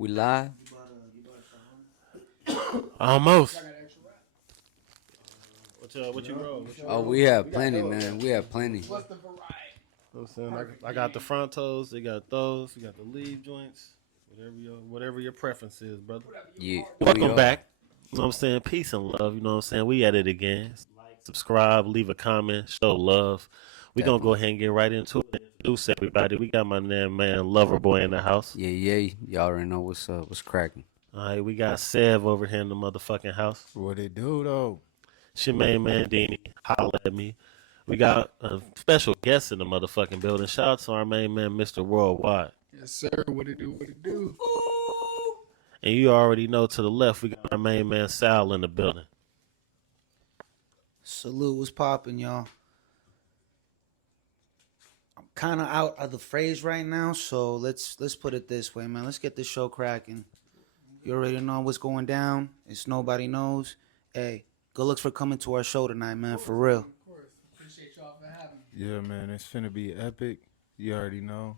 We live? Almost. What you roll? Oh, we have plenty, man. We have plenty. I'm saying? I got the front toes. They got those. We got the lead joints. Whatever your preference is, brother. Yeah, we Welcome are. back. You know what I'm saying? Peace and love. You know what I'm saying? We at it again. Subscribe, leave a comment, show love. We gonna go Definitely. ahead and get right into it. Introduce everybody. We got my man Lover Boy in the house. Yeah, yeah. Y'all already know what's up. What's cracking? All right, we got Sev over here in the motherfucking house. What it do though? It's your main man Dini. Holla at me. We got a special guest in the motherfucking building. Shout out to our main man, Mr. Worldwide. Yes, sir. What it do? What it do? And you already know to the left, we got our main man Sal in the building. Salute, what's poppin', y'all? I'm kind of out of the phrase right now, so let's put it this way, man. Let's get this show cracking. You already know what's going down. It's Nobody Knows. Hey, good looks for coming to our show tonight, man, for real. Of course. Appreciate y'all for having me. Yeah, man. It's finna be epic. You already know.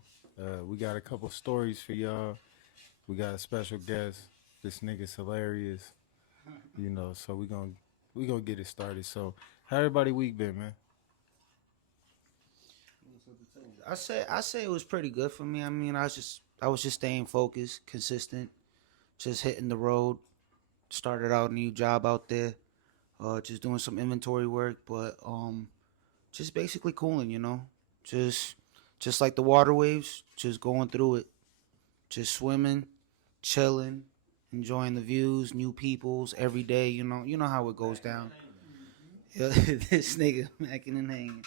We got a couple stories for y'all. We got a special guest. This nigga's hilarious. You know, so we gonna get it started. So, how everybody week been, man? I say it was pretty good for me. I mean, I was just staying focused, consistent, just hitting the road. Started out a new job out there, just doing some inventory work, but just basically cooling, you know, just like the water waves, just going through it, just swimming, chilling, enjoying the views, new peoples every day. You know how it goes down. Yeah, this nigga macking and hanging.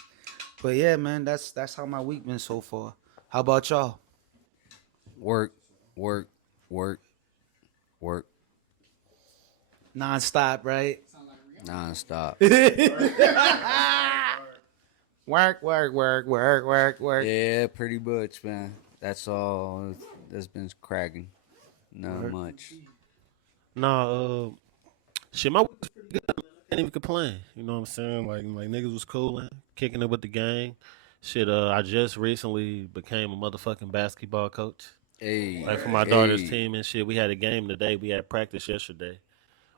But yeah, man, that's how my week been so far. How about y'all? Work, work, work, work, Non-stop, right? non-stop. Work. Yeah, pretty much, man. That's all that's been cracking. Not much. Nah, shit, my week was pretty good. Man. I can't even complain. You know what I'm saying? Like niggas was cooling, kicking it with the gang. Shit, I just recently became a motherfucking basketball coach. Hey, Like for my daughter's team and shit. We had a game today. We had practice yesterday.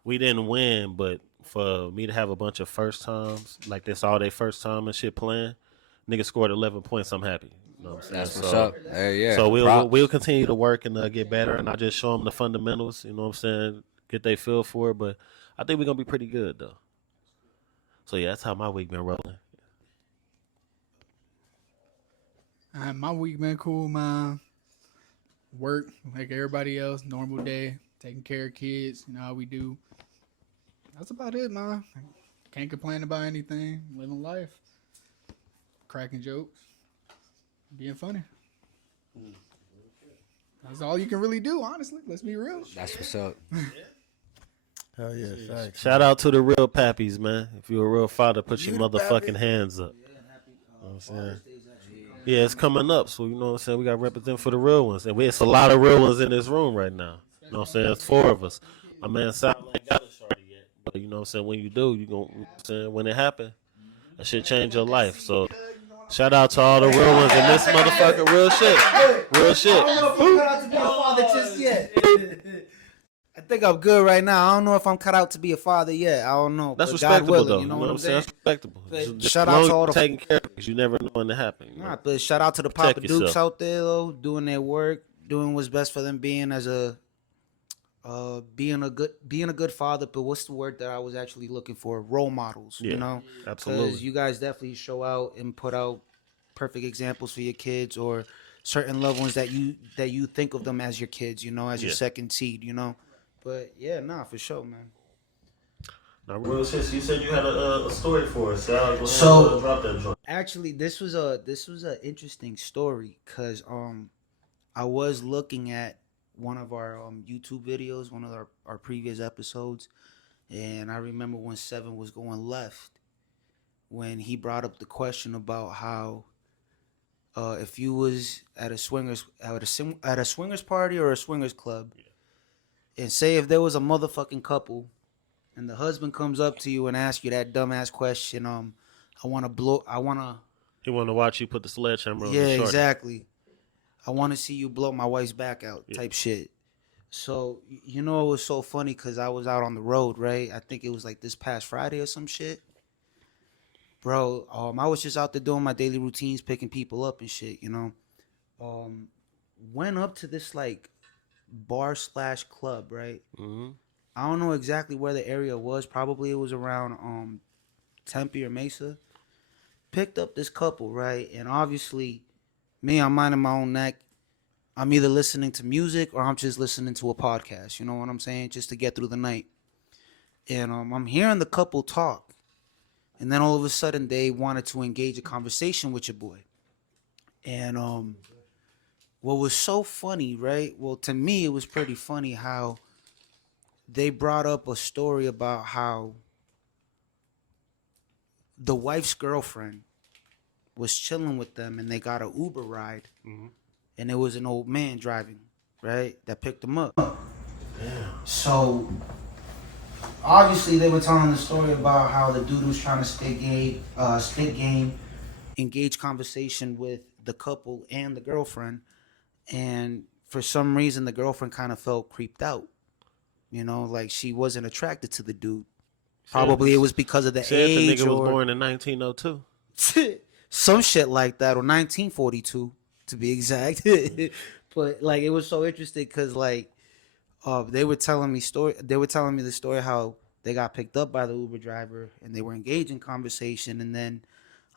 We didn't win, but for me to have a bunch of first times, like this all day first time and shit playing, nigga scored 11 points. I'm happy. You know what I'm saying? That's what's up. Hey, yeah. So we'll props. we'll continue to work and get better, and I just show them the fundamentals. You know what I'm saying? Get they feel for it, but I think we're gonna be pretty good though. So yeah, that's how my week been rolling. My week been cool, man. Work like everybody else, normal day, taking care of kids, you know how we do. That's about it, man. Can't complain about anything. Living life, cracking jokes, being funny. That's all you can really do, honestly. Let's be real. That's what's up. Hell yeah, facts. Shout out to the real pappies, man. If you're a real father, put your You the motherfucking pappy? hands up. You know what I'm saying? Yeah, it's coming up, so you know what I'm saying? We got to represent for the real ones. And it's a lot of real ones in this room right now. You know what I'm saying? It's four of us. My man Sal ain't got a shorty yet. But you know what I'm saying? When you do, you know what I'm saying? When it happen, that shit change your life. So shout out to all the real ones in this motherfucker. Real shit. Real shit. I'm cut out to be a father just yet. I think I'm good right now. I don't know if I'm cut out to be a father yet. I don't know. That's but respectable, God willing, though. you know what I'm saying? saying? That's respectable. But Just shout as out long to as all you're the- taking care of it, you never know when it happen. You know? Nah, but shout out to the Protect Papa Dukes yourself. out there though, doing their work, doing what's best for them, being as a being a good father. But what's the word that I was actually looking for? Role models. Yeah, You know, absolutely. because you guys definitely show out and put out perfect examples for your kids or certain loved ones that you think of them as your kids. You know, as your Yeah. second seed. You know, but yeah, nah, for sure, man. Now, real shit. You said you had a story for us. Sal. Go ahead So- and drop that joint. Actually, this was a interesting story because I was looking at one of our YouTube videos, one of our previous episodes, and I remember when Seven was going left when he brought up the question about how if you was at a swingers party or a swingers club, and say if there was a motherfucking couple, and the husband comes up to you and asks you that dumbass question, I want to. He wanted to watch you put the sledgehammer on Yeah, the shorty. exactly. I want to see you blow my wife's back out, Yeah. type shit. So you know it was so funny because I was out on the road, right? I think it was like this past Friday or some shit, bro. I was just out there doing my daily routines, picking people up and shit, you know. Went up to this like bar slash club, right? Mm-hmm. I don't know exactly where the area was. Probably it was around Tempe or Mesa. Picked up this couple, right? And obviously, me, I'm minding my own neck. I'm either listening to music or I'm just listening to a podcast. You know what I'm saying? Just to get through the night. And I'm hearing the couple talk. And then all of a sudden, they wanted to engage a conversation with your boy. And what was so funny, right? Well, to me, it was pretty funny how they brought up a story about how the wife's girlfriend was chilling with them and they got an Uber ride. Mm-hmm. And it was an old man driving, right? That picked them up. So obviously they were telling the story about how the dude was trying to spit game, engage conversation with the couple and the girlfriend. And for some reason, the girlfriend kind of felt creeped out. You know, like she wasn't attracted to the dude. Probably it was because of the Said the age nigga was or born in 1902. some shit like that, or 1942 to be exact. But like it was so interesting because like they were telling me the story how they got picked up by the Uber driver and they were engaged in conversation, and then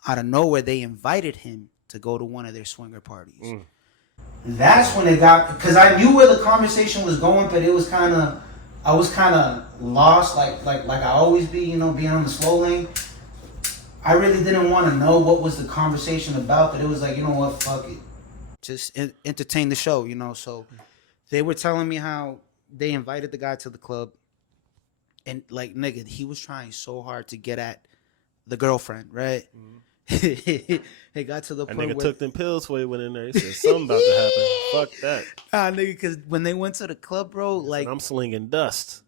out of nowhere they invited him to go to one of their swinger parties. That's when it got, because I knew where the conversation was going, but it was kind of, I was kind of lost, like I always be, you know, being on the slow lane. I really didn't want to know what was the conversation about, but it was like, you know what, fuck it, just entertain the show, you know. So they were telling me how they invited the guy to the club, and like nigga, he was trying so hard to get at the girlfriend, right? It got to the That point nigga where took them pills before he went in there. He said something about to happen. Fuck that. nigga, because when they went to the club, bro, like I'm slinging dust.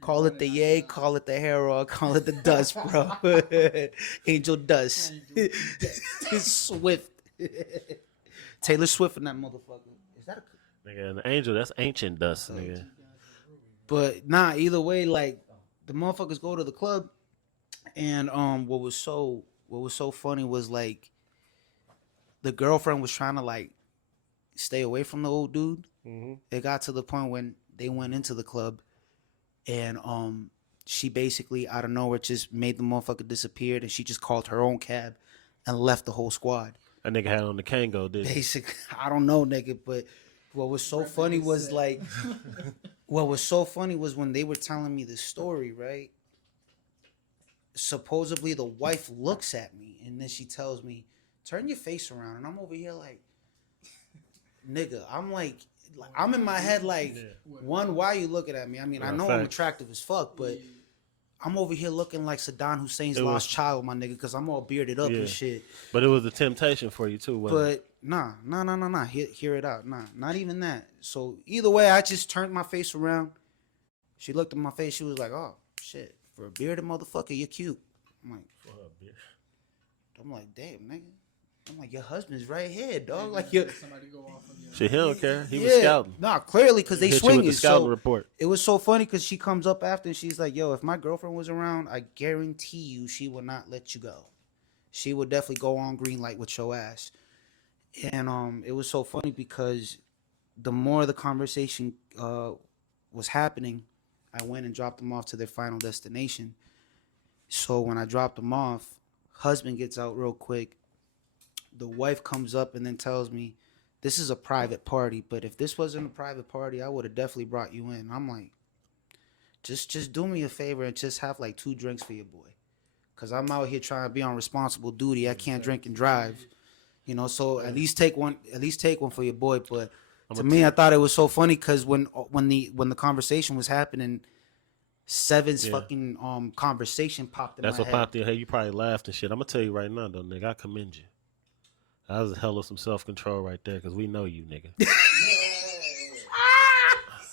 call it the yay, call it the hair oil, call it the dust, bro. Angel dust. Swift. Taylor Swift and that motherfucker. Is that a... Nigga, an angel, that's ancient dust, nigga. But nah, either way, like the motherfuckers go to the club, and what was so funny was like the girlfriend was trying to like stay away from the old dude. Mm-hmm. It got to the point when they went into the club, and she basically out of nowhere just made the motherfucker disappear, and she just called her own cab and left the whole squad. That nigga had on the Kango, did he? Basically, I don't know, nigga, but what was so funny was like, what was so funny was when they were telling me the story, right? Supposedly the wife looks at me and then she tells me, turn your face around. And I'm over here like, nigga, I'm in my head like, one, why are you looking at me? I mean, I know I'm attractive as fuck, but I'm over here looking like Saddam Hussein's lost child, my nigga, because I'm all bearded up and shit. But it was a temptation for you too, wasn't it? But nah. Hear it out. Nah, not even that. So either way, I just turned my face around. She looked at my face. She was like, "Oh shit, for a bearded motherfucker, you're cute." I'm like, damn, nigga. I'm like, your husband's right here, dog. Like, you. Shit, he don't care. He was scouting. Nah, clearly, because they Hit you swing with the it. scouting So report. it was so funny because she comes up after and she's like, yo, if my girlfriend was around, I guarantee you she would not let you go. She would definitely go on green light with your ass. And it was so funny because the more the conversation was happening, I went and dropped them off to their final destination. So when I dropped them off, husband gets out real quick. The wife comes up and then tells me, this is a private party, but if this wasn't a private party, I would have definitely brought you in. I'm like, just do me a favor and just have like 2 drinks for your boy. Because I'm out here trying to be on responsible duty. I can't drink and drive. You know, so at least take one for your boy. But to me, I thought it was so funny because when the conversation was happening, Seven's fucking conversation popped in my head. That's what popped in your head. You probably laughed and shit. I'm gonna tell you right now, though, nigga. I commend you. That was a hell of some self control right there, because we know you, nigga.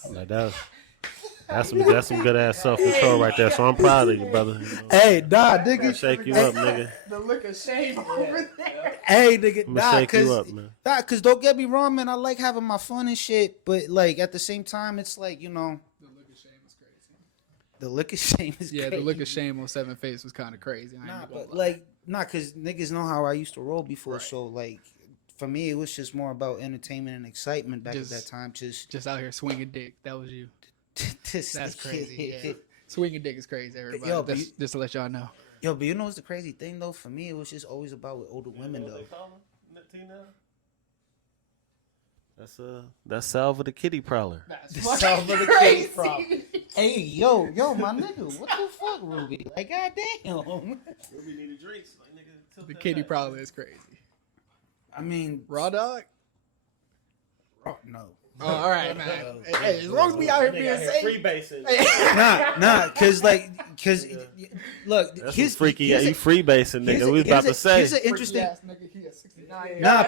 Like that's some good ass self control right there. So I'm proud of you, brother. You know? Hey, nah, nigga. Shake you up, nigga. The look of shame over there. Hey, nigga, I'm gonna shake you cause, up, man. cause don't get me wrong, man. I like having my fun and shit, but like at the same time, it's like, you know, The look of shame is crazy. the lick of shame is Yeah, crazy. the look of shame on Seven Face was kind of crazy. I ain't Nah, even gonna but lie. like, cause niggas know how I used to roll before, Right. so like, for me, it was just more about entertainment and excitement back Just- at that time. Just out here swinging dick. That was you. This That's nigga- crazy. Yeah. Swinging dick is crazy, everybody. Yo, but Just to let y'all know. Yo, but you know what's the crazy thing though? For me, it was just always about with older women though. That's Salva the kitty prowler. The Salva the King problem. Hey, yo, my nigga, what the fuck, Ruby? Like, goddamn. The kitty probably is crazy. I mean, Raw dog? no. Oh, all right, man. Hey, as long as we out here being safe. basing. Cause look, That's here's some freaky. here's You a- free basing, here's nigga. a- We was about here's to a- say. Here's an interesting. Nigga, he a 69. Nah,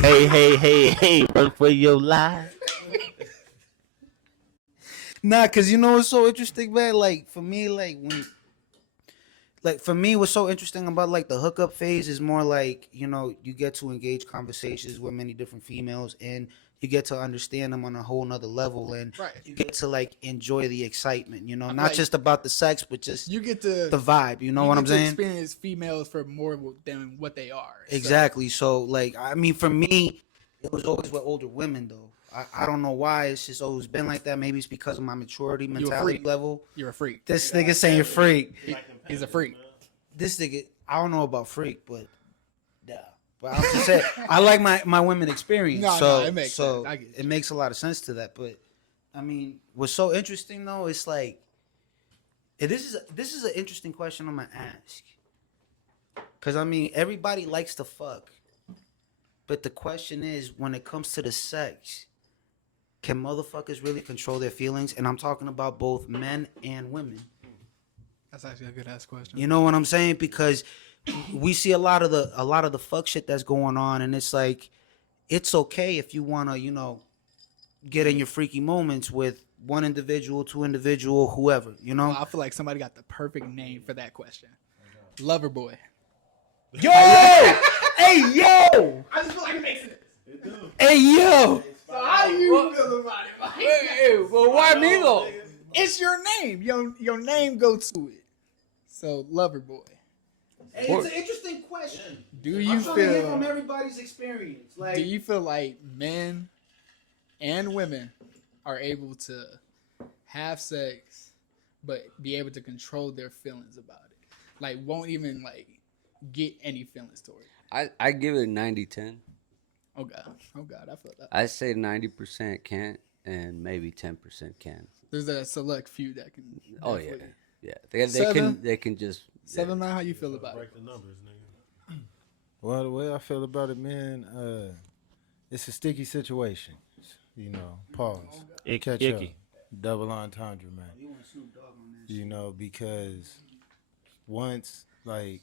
Hey, run for your life. Nah, cause you know what's so interesting, man. Like for me, what's so interesting about like the hookup phase is more like, you know, you get to engage conversations with many different females, and you get to understand them on a whole nother level, and Right. you get to like enjoy the excitement. You know, feel not like just about the sex, but just You get to the vibe. You know what I'm saying? Experience females for more than what they are. So, Exactly. So like, I mean, for me, it was always with older women though. I don't know why. It's just always been like that. Maybe it's because of my maturity mentality freak. level. you're a freak. This nigga saying freak. He's a freak. This nigga, I don't know about freak, but yeah. But I'm just saying, I like my women experience. No, so it makes so sense. I get you. it makes a lot of sense to that. But I mean, what's so interesting though, it's like, this is an interesting question I'm gonna ask. Cause I mean, everybody likes to fuck, but the question is, when it comes to the sex, can motherfuckers really control their feelings? And I'm talking about both men and women. That's actually a good ass question. You know what I'm saying? Because we see a lot of the fuck shit that's going on, and it's like, it's okay if you wanna, you know, get in your freaky moments with one individual, two individual, whoever, you know? Well, I feel like somebody got the perfect name for that question. Lover boy. Yo! Hey yo! I just feel like it makes sense. Hey yo! So how do you feel about it? Like, well, why me though? It's your name. Your name go to it. So lover boy. Hey, it's an interesting question. Do you I'm trying to hear from feel? everybody's experience. Like, Do you feel like men and women are able to have sex, but be able to control their feelings about it? Like, won't even like get any feelings toward it. I give it 90-10. Oh God, I feel that. I say 90% can't and maybe 10% can. There's a select few that can. Oh yeah, definitely- yeah. They Seven? can just Seven man, how you feel about it? Break the numbers, nigga. Well, the way I feel about it, man, it's a sticky situation. You know, pause. Catch Icky. up. Double entendre, man. You know, because once, like,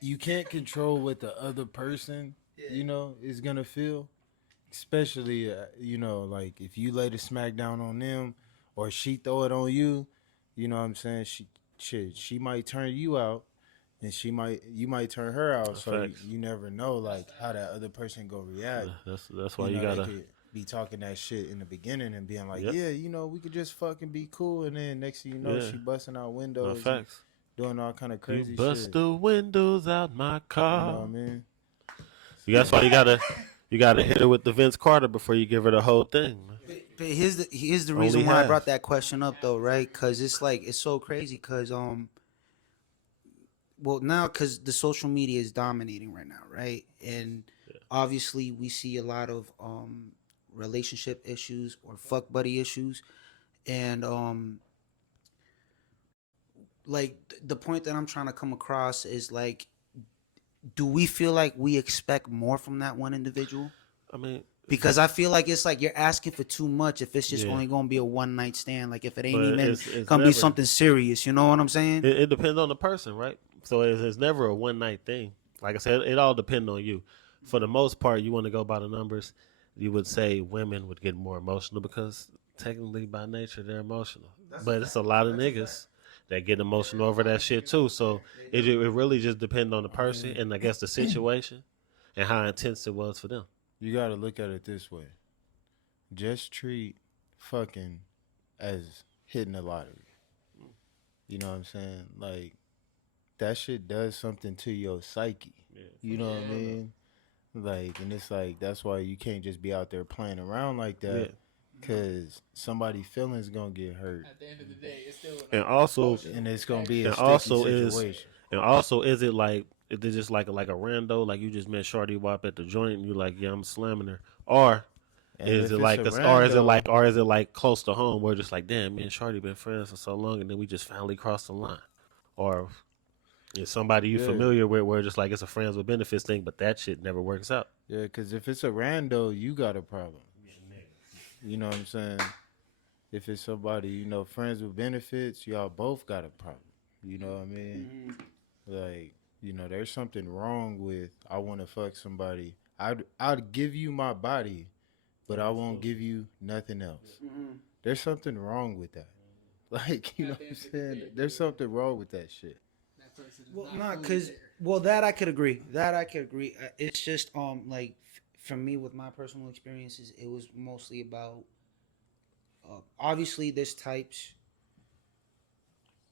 you can't control what the other person, you know, is going to feel. Especially, you know, like, if you lay the smack down on them or she throw it on you, you know what I'm saying? She might turn you out. And you might turn her out, so Facts. you never know like how that other person go react. That's why you know, gotta. they could be talking that shit in the beginning and being like, Yep. yeah, you know, we could just fucking be cool, and then next thing you know, Yeah. she busting out No windows, and facts. doing all kind of crazy You bust shit. the windows out my You know car. what I mean? That's why you gotta hit her with the Vince Carter before you give her the whole thing. Man. but here's the Only reason why I half. brought that question up though, right? Because it's like, it's so crazy because well, now because the social media is dominating right now, right? And obviously we see a lot of relationship issues or fuck buddy issues, and like the point that I'm trying to come across is like, do we feel like we expect more from that one individual? I mean, Because I feel like it's like you're asking for too much if it's just Yeah. only gonna be a one night stand. Like if it ain't But even it's gonna be never- something serious, you know what I'm saying? it depends on the person, right? So it's never a one night thing. Like I said, it all depends on you. For the most part, you want to go by the numbers. You would say women would get more emotional because technically by nature they're emotional. But it's a lot of niggas that get emotional over that shit too. So it really just depends on the person and I guess the situation and how intense it was for them. You gotta look at it this way. Just treat fucking as hitting the lottery. You know what I'm saying? Like, that shit does something to your psyche. Yeah. You know what I mean? Like, and it's like, that's why you can't just be out there playing around like that. Yeah. Cause somebody's feelings gonna get hurt, At the end of the day, it's still And also, and it's gonna be a and sticky also is situation. and also is it like is it just like a rando, like you just met Shorty Wop at the joint and you like, yeah, I'm slamming her, or And is if it it's like a or is rando- it like close to home where just like, damn, me and Shorty been friends for so long and then we just finally crossed the line, or is somebody you Yeah. familiar with where just like it's a friends with benefits thing, but that shit never works out. Yeah, because if it's a rando, you got a problem. You know what I'm saying? If it's somebody, you know, friends with benefits, y'all both got a problem. You know what I mean? Like, you know, there's something wrong with I want to fuck somebody. I'd give you my body, but I won't give you nothing else. There's something wrong with that. Like, you know what I'm saying? There's something wrong with that shit. that person is Well, not not fully because there. well, that I could agree. It's just like for me with my personal experiences, it was mostly about obviously there's types.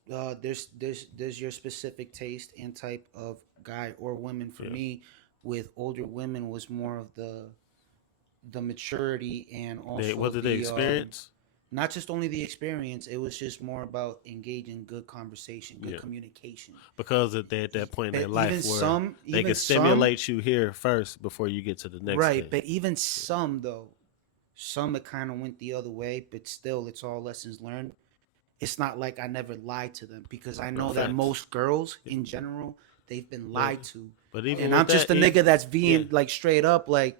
There's your specific taste and type of guy or woman. For Yeah. me, with older women was more of the maturity and also What did they the, experience? not just only the experience. It was just more about engaging good conversation, good Yeah. communication. Because at that point in But their life even where some, they even can stimulate you here first before you get to the next right. thing. But even some though, some it kind of went the other way. But still, it's all lessons learned. It's not like I never lied to them because I know that Facts. most girls in general they've been lied to. But even And with I'm just that, a nigga that's being yeah. like straight up like,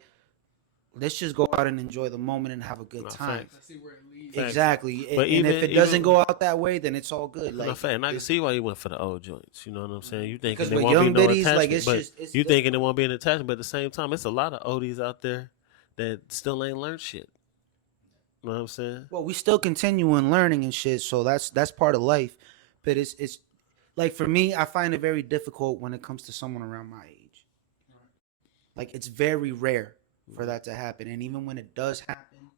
let's just go out and enjoy the moment and have a good No, time. facts. Let's see where it leads. Facts. Exactly. But And if even- it doesn't even- go out that way, then it's all good. No, Like, fact, and I can it's- see why you went for the old joints. You know what I'm saying? You thinking Because there with won't young be no biddies, attachment, like, it's but just- it's you the- thinking there won't be an attachment. But at the same time, it's a lot of oldies out there that still ain't learned shit. You know what I'm saying? well, we still continuing learning and shit, so that's part of life. But it's like for me, I find it very difficult when it comes to someone around my age. Like it's very rare for that to happen, and even when it does happen,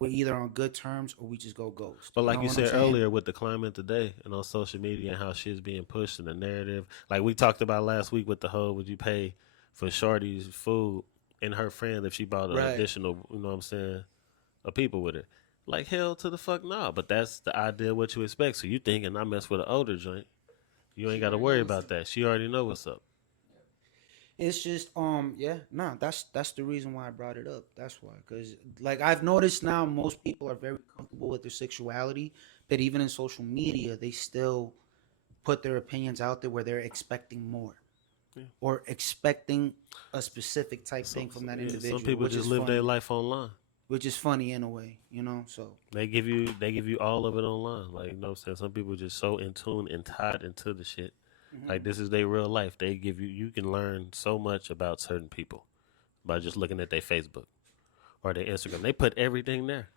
we're either on good terms or we just go ghost. But like know you what I'm said saying? earlier with the climate today and on social media and how shit's being pushed in the narrative, like we talked about last week with the whole, would you pay for Shorty's food and her friend if she bought an Right. additional, you know what I'm saying, of people with her? Like hell to the fuck no. But that's the idea of what you expect. So you thinking I mess with an older joint, you ain't got to worry about that. She already know what's up. It's just that's the reason why I brought it up. That's why, because like I've noticed now most people are very comfortable with their sexuality, but even in social media they still put their opinions out there where they're expecting more or expecting a specific type thing from that Yeah, individual. some people which just is live funny, their life online. which is funny in a way, you know. So They give you all of it online. Like, you know what I'm saying? Some people just so in tune and tied into the shit. Like this is their real life. They give you can learn so much about certain people by just looking at their Facebook or their Instagram. They put everything there.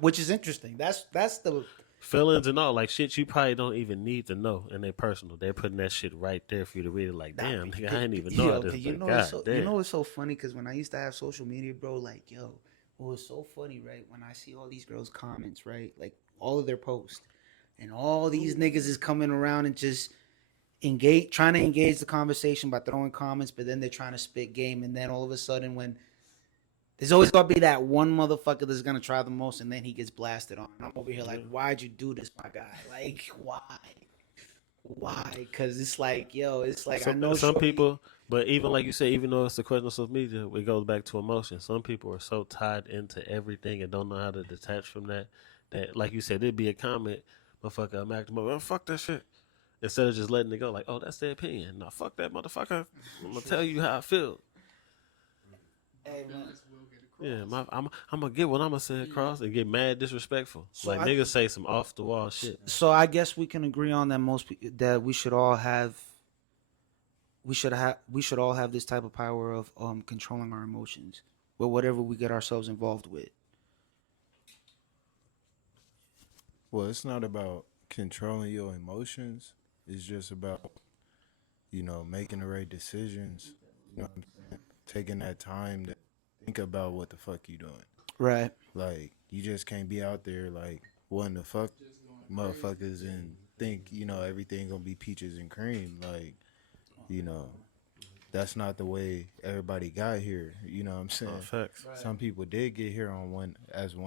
which is interesting. That's the Feelings and all, like shit you probably don't even need to know in their personal. They're putting that shit right there for you to read it like, damn, nigga, I didn't even know Yo, this. you But know God it's so, damn. you know it's so funny because when I used to have social media, bro, like yo, it was so funny, right? When I see all these girls' comments, right, like all of their posts, and all these niggas is coming around and just trying to engage the conversation by throwing comments, but then they're trying to spit game, and then all of a sudden when there's always gonna be that one motherfucker that's gonna try the most, and then he gets blasted on. I'm over here like, why'd you do this, my guy? Like, why? Because it's like, yo, it's like I know some shorty- people, but even like you say, even though it's a question of social media, it goes back to emotion. Some people are so tied into everything and don't know how to detach from that. That, like you said, it'd be a comment, motherfucker, I'm acting, oh, fuck that shit. Instead of just letting it go, like, oh, that's their opinion. No, fuck that motherfucker. I'm gonna tell you how I feel. Hey, man. Yeah, I'm gonna get what I'm gonna say across and get mad disrespectful. So like niggas say some off the wall shit. So I guess we can agree on that that we should all have this type of power of controlling our emotions with whatever we get ourselves involved with. Well, it's not about controlling your emotions. It's just about, making the right decisions. What I'm saying? Taking that time to think about what the fuck you doing. Right. Like, you just can't be out there like wanting to fuck motherfuckers and think, everything gonna be peaches and cream. Like, you know, that's not the way everybody got here. You know what I'm saying? Facts. Some people did get here on one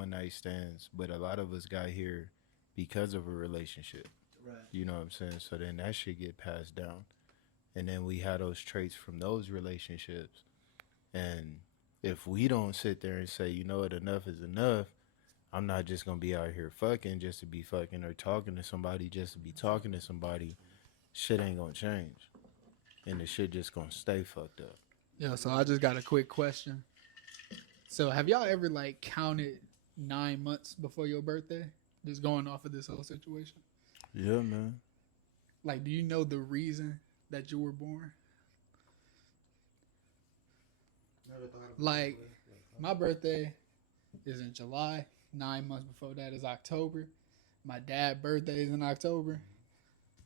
night stands, but a lot of us got here because of a relationship. Right. You know what I'm saying? So then that shit get passed down. And then we had those traits from those relationships. And if we don't sit there and say, you know what, enough is enough, I'm not just gonna be out here fucking just to be fucking or talking to somebody just to be talking to somebody, shit ain't gonna change. And the shit just gonna stay fucked up. Yeah, so I just got a quick question. So have y'all ever like counted 9 months before your birthday? Just going off of this whole situation. Yeah, man. Like, do you know the reason that you were born? Like, my birthday is in July. 9 months before that is October. My dad's birthday is in October.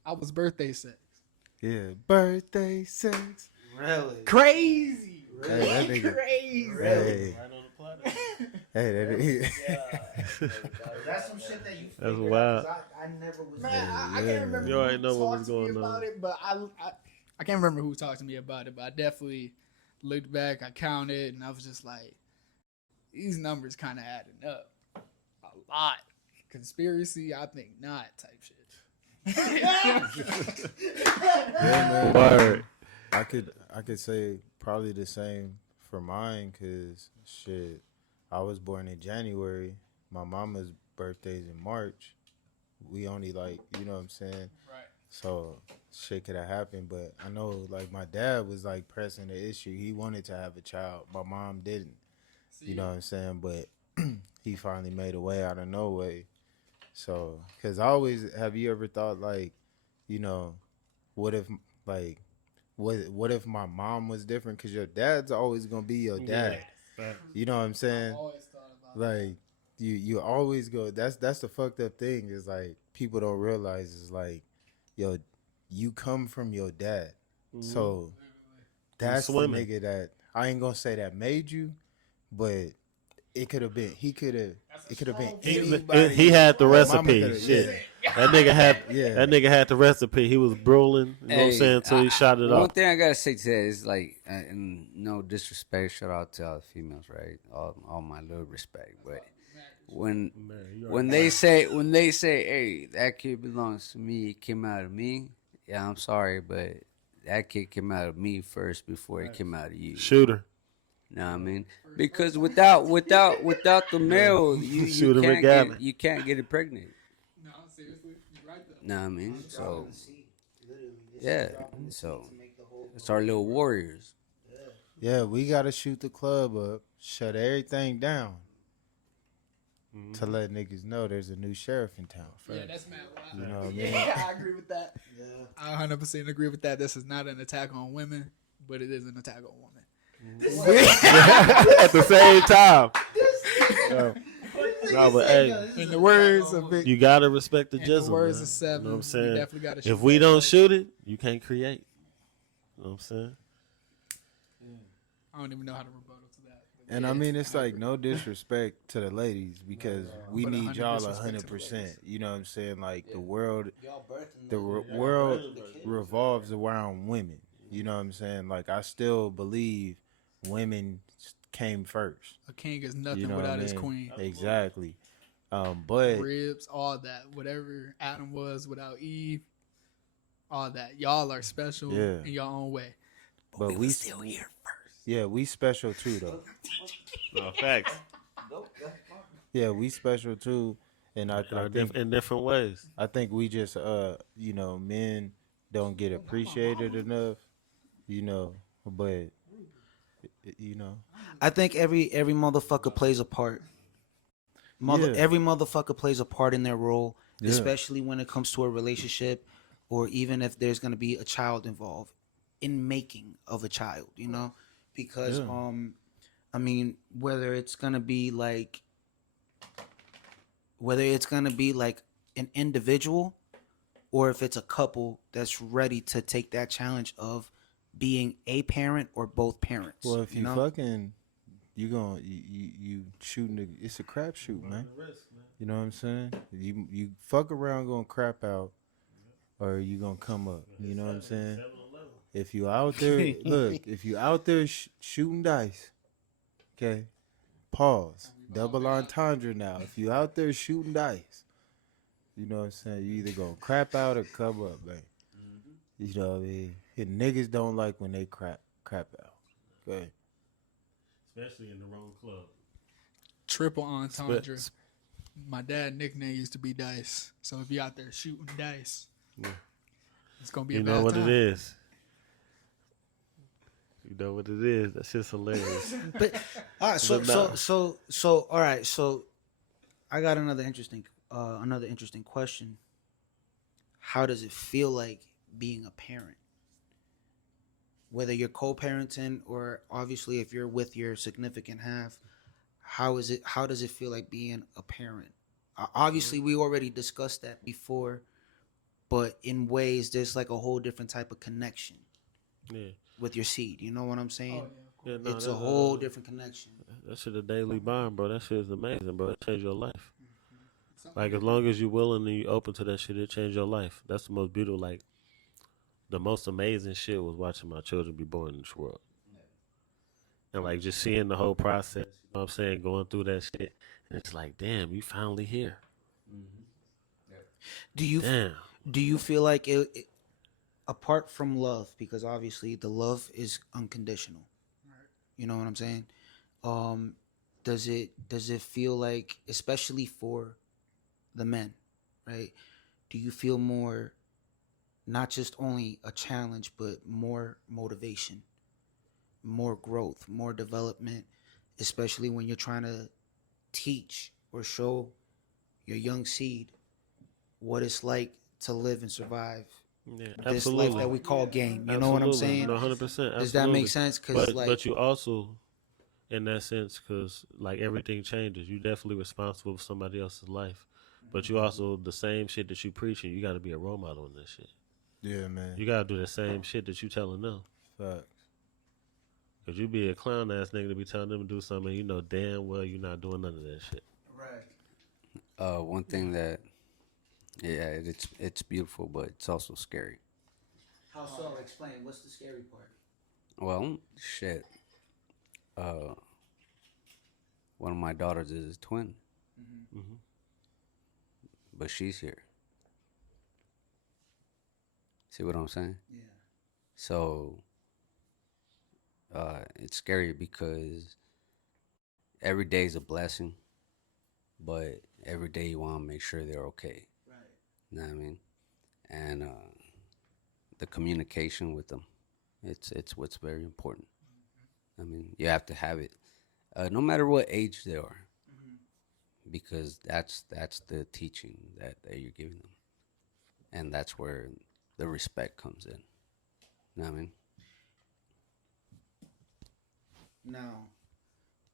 I was birthday sex. Yeah, birthday sex. Really? Crazy. Hey, that nigga. Crazy. Hey, Right on the planet. hey, that nigga. That's some shit that you. That's wild. I never was. Man, I Yeah. can't remember You who already know what was talked to me going on. about it, but I can't remember who talked to me about it, but I definitely looked back, I counted, and I was just like, these numbers kind of adding up a lot. Conspiracy, I think not type shit. Yeah, man. Word. I could say probably the same for mine, cause shit, I was born in January. My mama's birthday's in March. We only like, you know what I'm saying? Right. So shit could have happened, but I know like my dad was like pressing the issue. He wanted to have a child. My mom didn't. You know what I'm saying? But he finally made a way out of no way. So, cause I always, have you ever thought like, what if like, what if my mom was different? Cause your dad's always gonna be your dad. Yeah. You know what I'm saying? I always thought about Like you always go. That's the fucked up thing is like people don't realize is like, yo, you come from your dad, so that's the swimming. nigga that I ain't gonna say that made you, but it could have been. He could have. It could have been anybody. He had the Mama recipe. coulda- Shit. yeah. That nigga had Yeah. that nigga had the recipe. He was brewing, you know what I'm saying, until he shot it One off. thing I gotta say to that is like, and no disrespect, shout out to all the females, right? All my little respect, but when they say, hey, that kid belongs to me, it came out of me. Yeah, I'm sorry, but that kid came out of me first before it came out of you. Shooter. Know what I mean? Because without the male, Shooter McGavin. you can't get it pregnant. No, seriously, you're right though. Know what I mean? So yeah, so it's our little warriors. Yeah, we gotta shoot the club up, shut everything down, to let niggas know there's a new sheriff in town. Yeah, First. that's mad wild. You know what I mean? Yeah, I agree with that. Yeah. I 100% agree with that. This is not an attack on women, but it is an attack on women. At the same time. No, but hey, In the words of Big, you gotta respect the in the jizzle. words Man. of Seven, You know what I'm we saying? definitely got to. If we don't shoot it, you can't create. You know what I'm saying? I don't even know how to rebuttal to that. but And yeah, I mean, it's like no disrespect to the ladies because we But need 100% y'all disrespect to the 100%. ladies. You know what I'm saying? Like the world, Y'all birthing the world revolves around women. You know what I'm saying? Like I still believe women came first. a king is nothing You know without what I his mean? queen. Exactly. But Ribs, all that, whatever Adam was without Eve, all that. Y'all are special Yeah. in your own way. but we still here first. Yeah, we special too though. No, facts. Yeah, we special too. And I think In different ways. I think we just men don't get appreciated enough, but I think every motherfucker plays a part. Yeah. Every motherfucker plays a part in their role, Yeah. especially when it comes to a relationship, or even if there's gonna be a child involved in making of a child. Because Yeah. I mean, whether it's gonna be like an individual or if it's a couple that's ready to take that challenge of being a parent or both parents. Well, if you know? fucking, you shooting. It's a crapshoot, man. You know what I'm saying? You fuck around gonna crap out, or you gonna come up. You know what I'm saying? If you out there, look. If you out there shooting dice, okay. Pause. Double entendre now. If you out there shooting dice, you know what I'm saying? You either gonna crap out or come up, man. You know what I mean? And niggas don't like when they crap out. Okay. Especially in the wrong club. Triple entendre. My dad nickname used to be Dice. So if you out there shooting dice, it's gonna be a bad time. You know what it is. You know what it is. That shit's hilarious. But all right, so all right, so I got another interesting question. How does it feel like being a parent? Whether you're co-parenting or obviously if you're with your significant half, how does it feel like being a parent? Obviously we already discussed that before, but in ways there's like a whole different type of connection. Yeah. With your seed, you know what I'm saying? Yeah, no, it's a whole different connection. That shit a daily bond, bro. That shit is amazing, bro. It changed your life. Like, as long as you're willing and you open to that shit, it changed your life. That's the most beautiful, like, the most amazing shit was watching my children be born in this world. And, like, just seeing the whole process, you know what I'm saying, going through that shit. And it's like, damn, you finally here. Do you feel like it apart from love, because obviously the love is unconditional. You know what I'm saying? Does it feel like, especially for the men, right? Do you feel more, not just only a challenge, but more motivation, more growth, more development, especially when you're trying to teach or show your young seed what it's like to live and survive this life that we call game. You know what I'm saying? No, 100%. Does that make sense? But you also, in that sense, because like everything changes, you definitely responsible for somebody else's life. But you also, the same shit that you preaching, you got to be a role model in this shit. Yeah, man. You got to do the same shit that you telling them. Facts. Because you be a clown ass nigga to be telling them to do something, you know damn well you're not doing none of that shit. Right. One thing that, yeah, it's beautiful, but it's also scary. How so? Explain. What's the scary part? Well, shit. One of my daughters is a twin. Mm-hmm. But she's here. See what I'm saying? Yeah. So, it's scary because every day is a blessing, but every day you want to make sure they're okay. Right. You know what I mean? And the communication with them, it's what's very important. I mean, you have to have it, no matter what age they are, because that's the teaching that you're giving them, and that's where the respect comes in. You know what I mean? Now,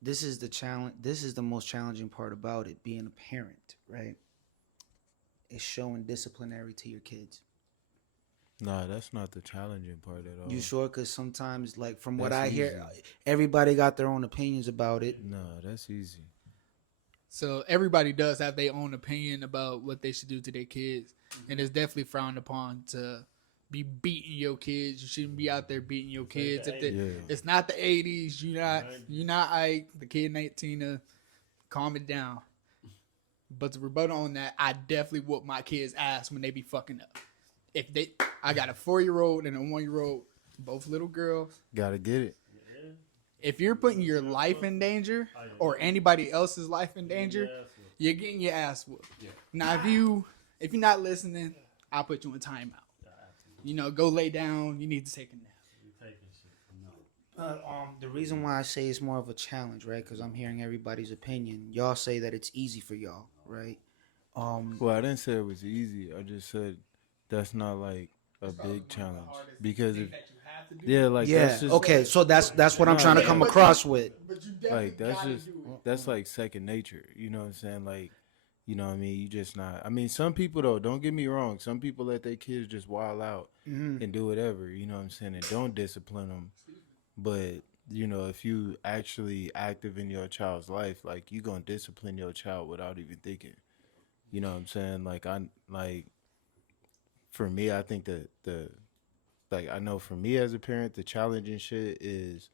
this is the challenge. This is the most challenging part about it, being a parent, right? Is showing disciplinary to your kids. Nah, that's not the challenging part at all. You sure? Because sometimes, like from what That's I hear, easy. everybody got their own opinions about it. Nah, that's easy. So everybody does have their own opinion about what they should do to their kids, and it's definitely frowned upon to be beating your kids. You shouldn't be out there beating your kids. It's not the 80s. You're not Ike. The kid ain't Tina. Calm it down. But to rebuttal on that, I definitely whoop my kids' ass when they be fucking up. I got a 4-year-old and a 1-year-old, both little girls. Gotta get it. If you're putting your life in danger or anybody else's life in danger, you're getting your ass whooped. Yeah. Now, if you're not listening, I'll put you in timeout. You know, go lay down. You need to take a nap. The reason why I say it's more of a challenge, right? Because I'm hearing everybody's opinion. Y'all say that it's easy for y'all, right? Well, I didn't say it was easy. I just said that's not like a big challenge because that's just, okay. So that's what I'm trying to come across with. like that's like second nature. You know what I'm saying? Like You know what I mean? You just not. I mean, some people though, don't get me wrong. Some people let their kids just wild out and do whatever. You know what I'm saying? And don't discipline them. But you know, if you actually active in your child's life, like you gonna discipline your child without even thinking. You know what I'm saying? For me, I think that I know for me as a parent, the challenging shit is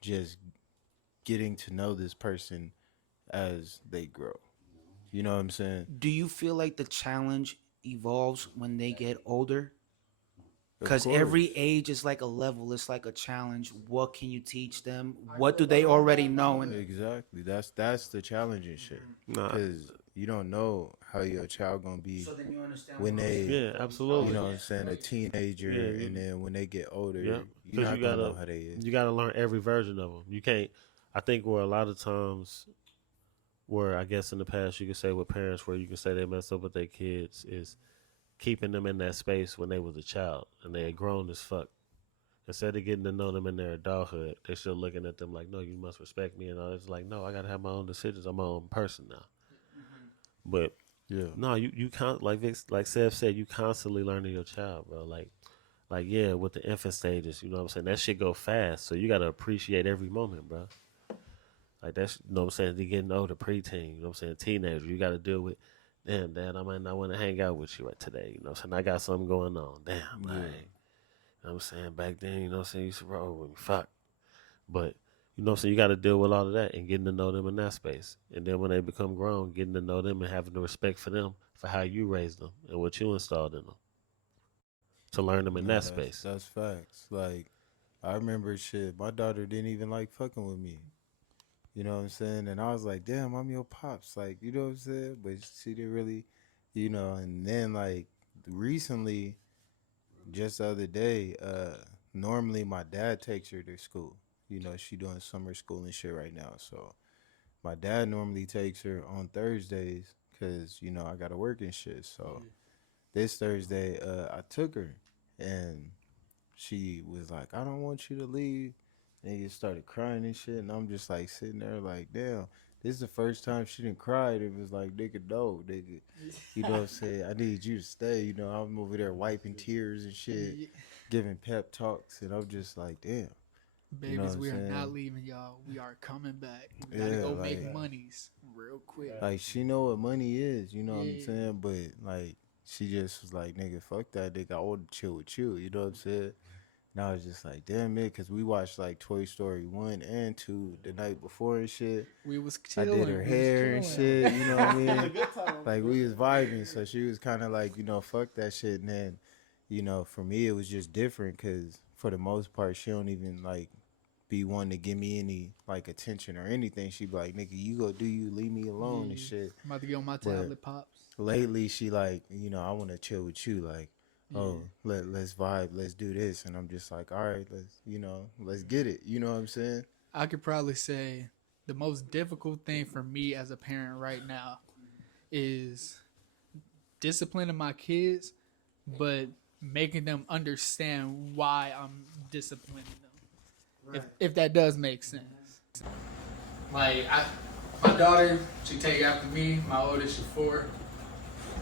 just getting to know this person as they grow. You know what I'm saying? Do you feel like the challenge evolves when they get older? Of Because course. every age is like a level. It's like a challenge. What can you teach them? What do they already know? And Exactly. That's the challenging shit. Nah. Because you don't know how your child gonna be so then you understand when they, Yeah, absolutely. you know what I'm saying, a teenager, Yeah, and then when they get older, Yeah, you're not you gonna gotta know how they is. you gotta learn every version of them. You can't. I think where a lot of times, where I guess in the past you could say with parents where you can say they mess up with their kids is keeping them in that space when they was a child and they had grown as fuck. Instead of getting to know them in their adulthood, they're still looking at them like, no, you must respect me. And all. It's like, no, I gotta have my own decisions. I'm my own person now. But Yeah. no, you can't like Seth said, you constantly learning your child, bro. Like yeah, with the infant stages, you know what I'm saying? That shit go fast, so you gotta appreciate every moment, bro. Like that's, you know what I'm saying? They getting older, preteen, you know what I'm saying? Teenager, you gotta deal with. Damn, Dad, I might not want to hang out with you right today. You know what I'm saying? I got something going on. Damn, like, you know what I'm saying? Back then, you know what I'm saying? You used to roll with me. Fuck. But, you know what I'm saying? You got to deal with all of that and getting to know them in that space. And then when they become grown, getting to know them and having the respect for them for how you raised them and what you installed in them to learn them in No, that space. That's facts. Like, I remember shit, my daughter didn't even like fucking with me. You know what I'm saying? And I was like, damn, I'm your pops. Like, you know what I'm saying? But she didn't really, you know, and then like recently, just the other day, normally my dad takes her to school. You know, she doing summer school and shit right now. So my dad normally takes her on Thursdays because, you know, I got to work and shit. So this Thursday, I took her and she was like, I don't want you to leave. And he started crying and shit. And I'm just like sitting there like, damn, this is the first time she didn't cry. It was like, nigga, no, nigga. You know what I'm saying? I need you to stay. You know, I'm over there wiping tears and shit, giving pep talks. And I'm just like, damn. Babies, You know what we I'm are not saying? leaving y'all. We are coming back. We gotta Yeah, go like- make monies real quick. Like, she know what money is. You know what I'm Yeah. saying? But, like, she just was like, nigga, fuck that. Nigga, I want to chill with you. You know what I'm saying? And I was just like, damn it, because we watched like Toy Story 1 and 2 the night before and shit. We was I chilling. did her hair and shit, you know what I mean? Like, we was vibing, so she was kind of like, you know, fuck that shit. And then, you know, for me, it was just different because for the most part, she don't even like be wanting to give me any like attention or anything. She be like, nigga, you go do you, leave me alone and Yeah. shit. I'm about to get on my But- tablet, pops. Lately, she like, you know, I want to chill with you, like, oh, let's vibe, let's do this. And I'm just like, all right, let's get it. You know what I'm saying? I could probably say the most difficult thing for me as a parent right now is disciplining my kids, but making them understand why I'm disciplining them. If that does make sense. Like my daughter, she take after me. My oldest, she's 4.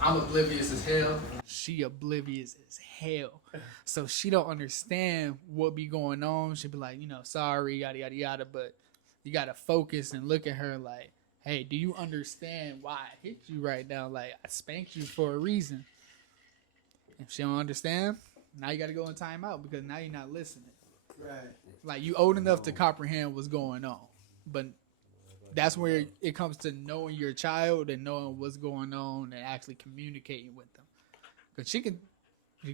I'm oblivious as hell. She oblivious as hell. So she don't understand what be going on. She be like, you know, sorry, yada yada yada. But you gotta focus and look at her like, hey, do you understand why I hit you right now? Like I spanked you for a reason. If she don't understand, now you gotta go in timeout because now you're not listening. Right. Like you old enough to comprehend what's going on, but that's where it comes to knowing your child and knowing what's going on and actually communicating with them. Cause you can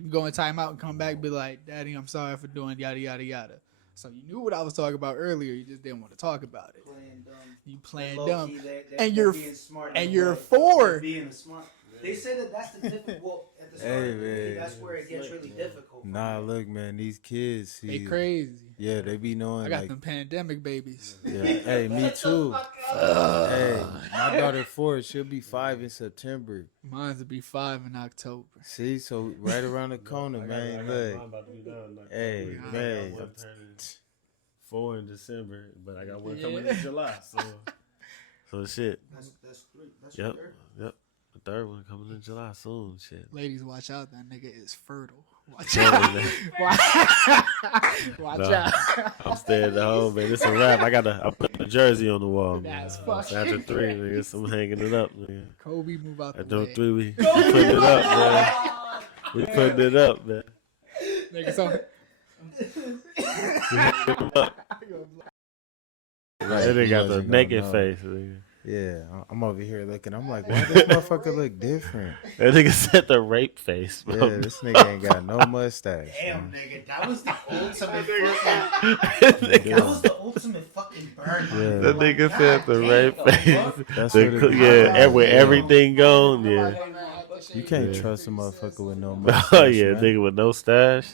go in timeout and come back and be like, Daddy, I'm sorry for doing yada yada yada. So you knew what I was talking about earlier, you just didn't want to talk about it. Playing dumb. You playing Low dumb. key, And you're- being smart and in a you're way. 4. They're being a smart. They say that that's the difficult. Well, at the start Hey, of the movie, man. that's where it gets really difficult. Nah, look, man, these kids, They see, crazy. yeah, they be knowing I got like, them pandemic babies. yeah, hey, me too. Hey, my daughter 4, she'll be 5 in September. Mine's will be 5 in October. See, so right around the corner, man. Look, hey, Yeah. man, I'm turning 4 in December, but I got one coming in July. So shit. That's 3. That's Yep. your Yep. The third one coming in July soon. Shit. Ladies, watch out. That nigga is fertile. Watch Yeah, out. man. Watch Nah. out. I'm staying at home, man. It's a wrap. I put the jersey on the wall, man. That's fucking After 3, nigga, I'm hanging it up, nigga. Kobe, move out the After way. 3, we putting it up, man. We putting it up, man. Nigga, so Right, they got the wasn't naked gonna know. face, nigga. Yeah, I'm over here looking. I'm like, why this motherfucker look different? That nigga said the rape face, bro. Yeah, this nigga ain't got no mustache. man. nigga, that was the ultimate That was the ultimate fucking burn. Yeah. nigga said the rape face. That's The what co- it yeah, is. with everything gone, yeah. You can't Yeah. trust a motherfucker with no mustache. Oh yeah, man. nigga with no stash.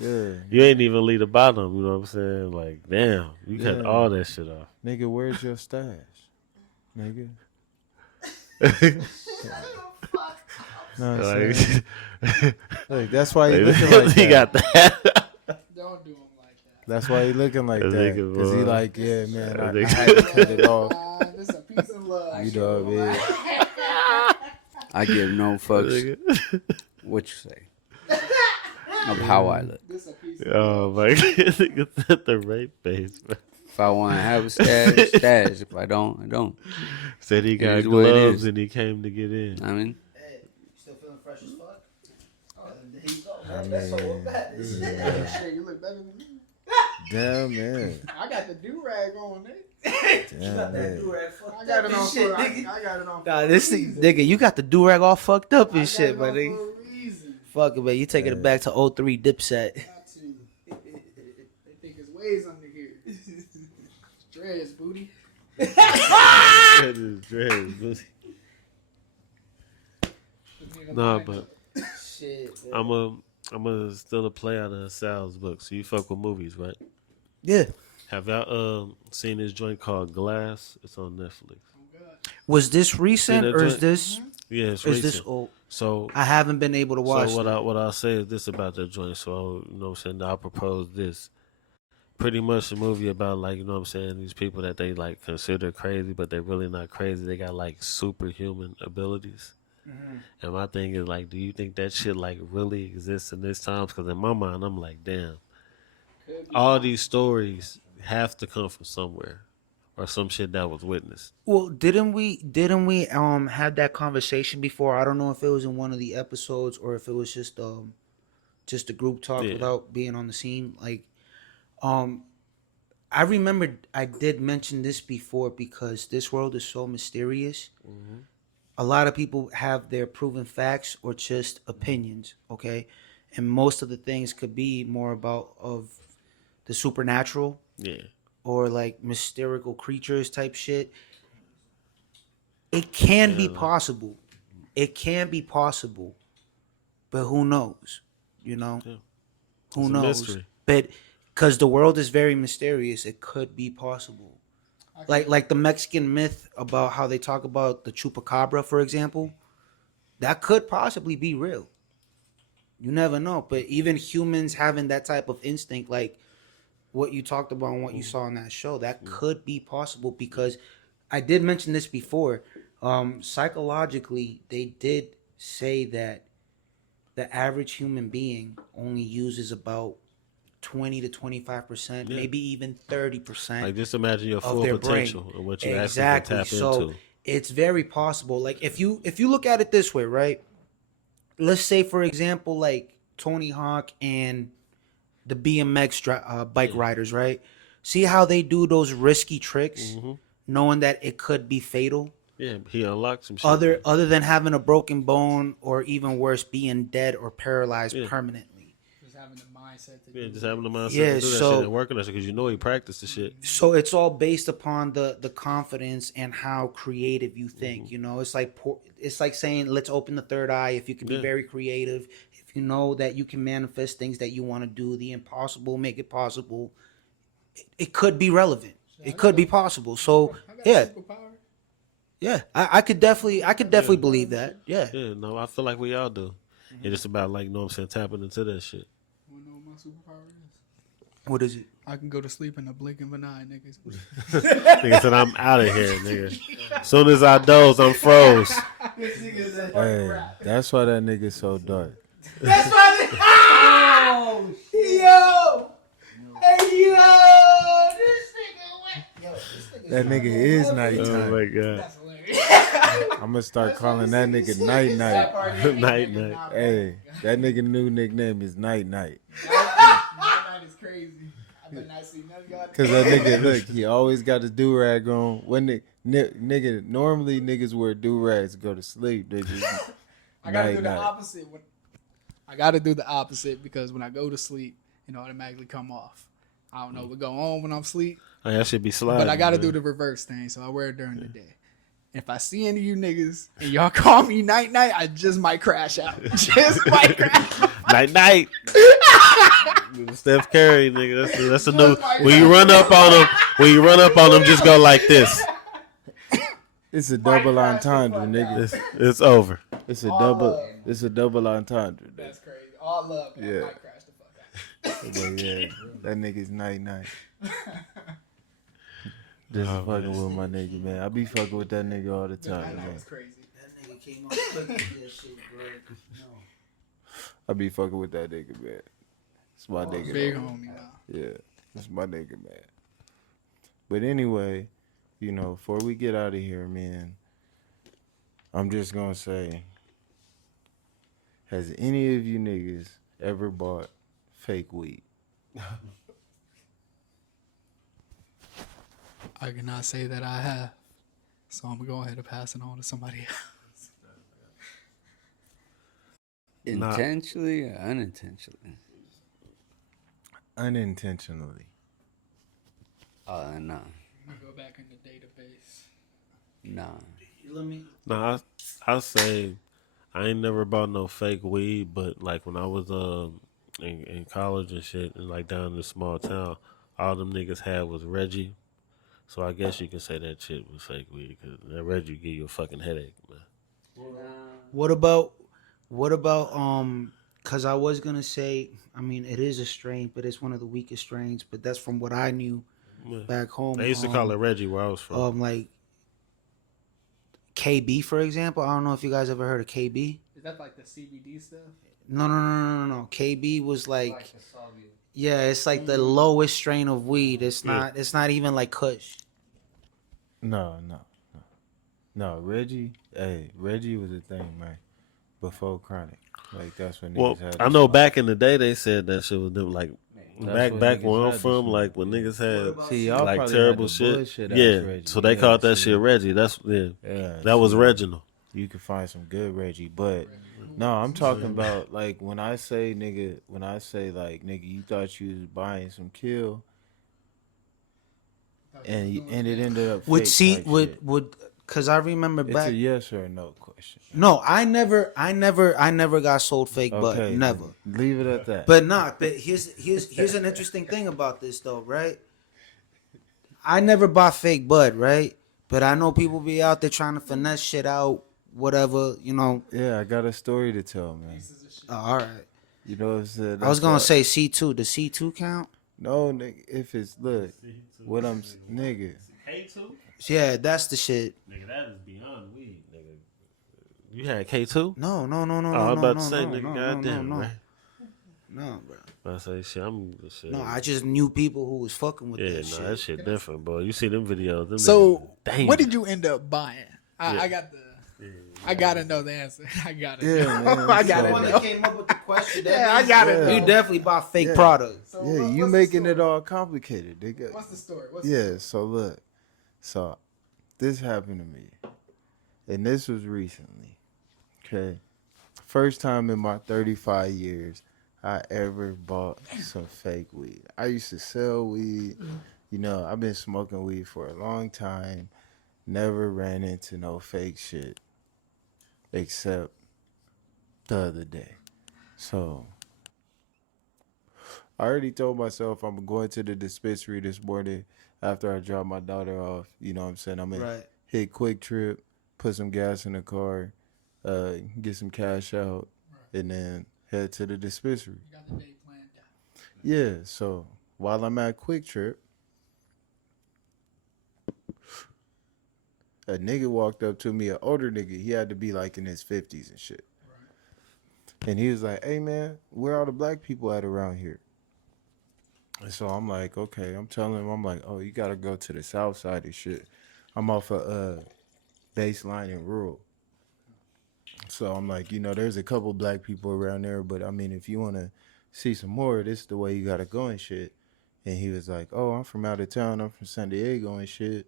Yeah, You ain't even leave the bottom, you know what I'm saying? Like, damn, you cut Yeah. all that shit off. nigga, where's your stash, nigga? No, I'm saying? Like, Look, that's why he looking like he that. got that. don't do him like that. That's why he looking like That that. nigga, Cause he boy. like, yeah, man, That I nigga. had to cut it off. This is a piece of love. You know what I mean? I give no fucks Nigga. what you say of how I look. This a piece of Oh my god, nigga said the rape face, bro. If I want to have a stash, stash. If I don't, I don't. Said he got is what it gloves is. and he came to get in. I mean, Still feeling fresh as fuck? Oh, there you go, I That's so mean, bad. yeah. shit. You look better than me. Damn, man. I got the do rag on, nigga. Damn, man. I got it on for. I got it on. Nah, this thing, nigga, you got the do-rag all fucked up and shit, my my nigga. For a reason. Fuck it, man. You taking it back to 03 Dipset. Got to. They think it's ways under here. Dreads, booty. That is dread, pussy. Nah, but Shit, man. I'm a still a play out of Sal's book. So you fuck with movies, right? Yeah. Have y'all seen this joint called Glass? It's on Netflix. Was this recent that or is joint? this Yeah, it's is recent. this old? So I haven't been able to watch. So what I'll say is this about that joint. So you know what I'm saying, I'll propose this. Pretty much a movie about, like, you know what I'm saying, these people that they like consider crazy, but they're really not crazy. They got like superhuman abilities. And my thing is, like, do you think that shit like really exists in this times? Because in my mind, I'm like, damn, all these stories have to come from somewhere, or some shit that was witnessed. Well, didn't we had that conversation before? I don't know if it was in one of the episodes or if it was just a group talk Yeah. without being on the scene. Like, I remember I did mention this before because this world is so mysterious. A lot of people have their proven facts or just opinions, okay? And most of the things could be more about of the supernatural Yeah, or like mystical creatures type shit. It can be Yeah. possible. It can be possible. But who knows? You know? Yeah. Who It's a knows? mystery. But because the world is very mysterious, it could be possible. Like the Mexican myth about how they talk about the chupacabra, for example, that could possibly be real. You never know. But even humans having that type of instinct, like what you talked about and what you saw in that show, that could be possible because I did mention this before. Psychologically, they did say that the average human being only uses about 20 to 25%, Yeah. maybe even 30%. like just imagine your Of full their potential brain. and what you Exactly. actually can So tap into. it's very possible. Like if you look at it this way, right? Let's say, for example, like Tony Hawk and the BMX bike riders, right? See how they do those risky tricks, knowing that it could be fatal. Yeah, he unlocked some shit. Other than having a broken bone or even worse, being dead or paralyzed Yeah. permanently. Just having the mindset to Yeah, do just having the mindset Yeah, to do that so- shit and working on it because you know he practiced the shit. So it's all based upon the confidence and how creative you think. Mm-hmm. You know, it's like saying, let's open the third eye. If you can be Yeah. very creative, if you know that you can manifest things that you want to do, the impossible, make it possible. It could be relevant. It could be possible. So I got yeah, superpower. yeah, I could definitely believe that. Yeah. Yeah, no, I feel like we all do. And it's about, like, you know what I'm saying, tapping into that shit. Wanna know what my superpower is? What is it? I can go to sleep in a blink of an eye, niggas. Nigga said, I'm out of here, nigga. As soon as I doze, I'm froze. Hey, that's why that nigga so dark. That's why they. Oh, yo, hey yo, this nigga went. Yo, this nigga. That nigga is Oh nighttime. my god. That's hilarious. I'm gonna start calling that nigga Night Night. Night night. Hey, that nigga new nickname is Night Night. Night is crazy. I bet not see none of y'all. Cause that nigga, look, he always got his do rag on. When nigga, normally niggas wear do rags to go to sleep. Nigga, I gotta night do the night. opposite. I gotta do the opposite because when I go to sleep, it automatically come off. I don't know what go on when I'm asleep, Oh, that should be sliding. but I gotta man. do the reverse thing. So I wear it during the day. If I see any of you niggas and y'all call me night night, I just might crash out. Just might crash. Night night. Steph Curry, nigga. That's a new. When you run up on them, just go like this. It's a double entendre, nigga. It's over. It's a double entendre. Nigga. That's crazy. All love, but Yeah. I might crash the fuck out. But yeah, that nigga's Night Night. Just fucking with my nigga, man. I be fucking with that nigga all the time, That man. was crazy. That nigga came up quick with that shit, bro. No. I be fucking with that nigga, man. It's my nigga. Big though. homie now. Yeah, it's my nigga, man. But anyway, before we get out of here, man, I'm just gonna say, has any of you niggas ever bought fake weed? I cannot say that I have. So I'm gonna go ahead and pass it on to somebody else. Nah. Intentionally or unintentionally? Unintentionally. No, I'm gonna go back in the database. no. Let me. Nah, I say I ain't never bought no fake weed, but like when I was in college and shit, and like down in the small town, all them niggas had was Reggie. So I guess you can say that shit was fake weed because that Reggie give you a fucking headache, man. What about cause I was gonna say, I mean it is a strain, but it's one of the weakest strains, but that's from what I knew Yeah. back home. They used to call it Reggie where I was from. Like KB, for example. I don't know if you guys ever heard of KB. Is that like the CBD stuff? No. KB was like yeah, it's like the lowest strain of weed. It's not even like Kush. No. Reggie was a thing, man. Before Chronic, like that's when Well, niggas had. I the know smoke. back in the day they said that shit was them like That's back when where niggas I'm had from, the like smoke. when niggas had See, y'all like probably terrible had the shit. bullshit ass Yeah, Reggie. so they Yeah, called that see. shit Reggie. That's Yeah, that was see, Reginald. You can find some good Reggie, but no, I'm talking about like when I say like nigga, you thought you was buying some kill, and it ended up Would fake see type would shit. would cause I remember It's back. a yes or a no question. No, I never got sold fake bud. Okay, Never. then leave it at that. But here's an interesting thing about this though, right? I never bought fake bud, right? But I know people be out there trying to finesse shit out, whatever, Yeah, I got a story to tell, man. all right. You know what I'm saying? I was That's gonna why- say C2. Does C2 count? no, nigga. If it's nigga. K2? Yeah, that's the shit. Nigga, that is beyond weed, nigga. You had K2? No. Oh, I was about to say, nigga, no, goddamn, no, right? no, bro. I say shit. I'm shit. No, I just knew people who was fucking with yeah, that no, shit. that shit different, boy. You see them videos? Them So, niggas what dangerous. did you end up buying? I got the. I gotta know the answer. I gotta Yeah, know. man, I so- gotta The one know. that came up with the question. Yeah, I gotta Yeah. know. You definitely bought fake Yeah. products. So Yeah, what's you the making story? it all complicated, nigga. What's the story? Yeah, so look. So this happened to me. And this was recently. Okay. First time in my 35 years I ever bought some fake weed. I used to sell weed. I've been smoking weed for a long time. Never ran into no fake shit. Except the other day. So I already told myself I'm going to the dispensary this morning after I drop my daughter off. You know what I'm saying? I'm going to Right. hit Quick Trip, put some gas in the car, get some cash out, and then head to the dispensary. You got the day planned out. Yeah, so while I'm at Quick Trip, a nigga walked up to me, an older nigga. He had to be like in his 50s and shit. And he was like, hey, man, where all the black people at around here? And so I'm like, okay. I'm telling him, I'm like, oh, you got to go to the south side and shit. I'm off of Baseline and Rural. So I'm like, there's a couple black people around there. But, I mean, if you want to see some more, this is the way you got to go and shit. And he was like, oh, I'm from out of town. I'm from San Diego and shit.